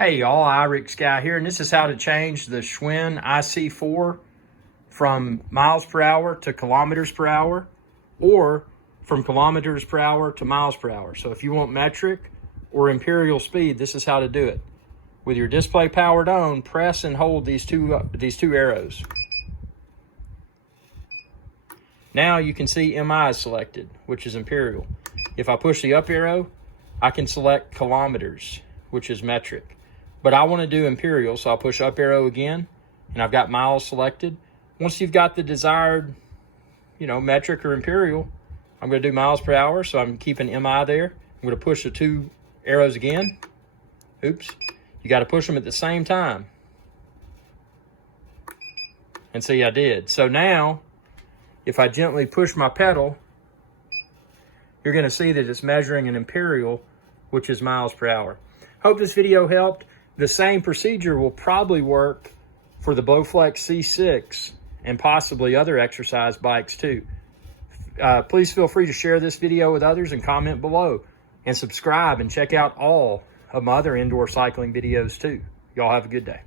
Hey y'all, IRIX guy here, and this is how to change the Schwinn IC4 from miles per hour to kilometers per hour, or from kilometers per hour to miles per hour. So if you want metric or imperial speed, this is how to do it. With your display powered on, press and hold these two arrows. Now you can see MI is selected, which is imperial. If I push the up arrow, I can select kilometers, which is metric. But I want to do imperial, so I'll push up arrow again, and I've got miles selected. Once you've got the desired, metric or imperial, I'm going to do miles per hour, so I'm keeping MI there. I'm going to push the two arrows again. Oops. You got to push them at the same time. And see, I did. So now, if I gently push my pedal, you're going to see that it's measuring an imperial, which is miles per hour. Hope this video helped. The same procedure will probably work for the Bowflex C6 and possibly other exercise bikes too. Please feel free to share this video with others and comment below, and subscribe and check out all of my other indoor cycling videos too. Y'all have a good day.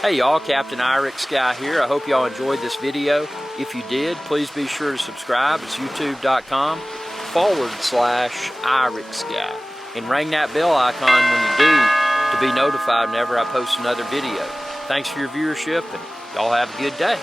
Hey y'all, Captain IRIX guy here. I hope y'all enjoyed this video. If you did, please be sure to subscribe. It's youtube.com/IRIX guy. And ring that bell icon when you do to be notified whenever I post another video. Thanks for your viewership, and y'all have a good day.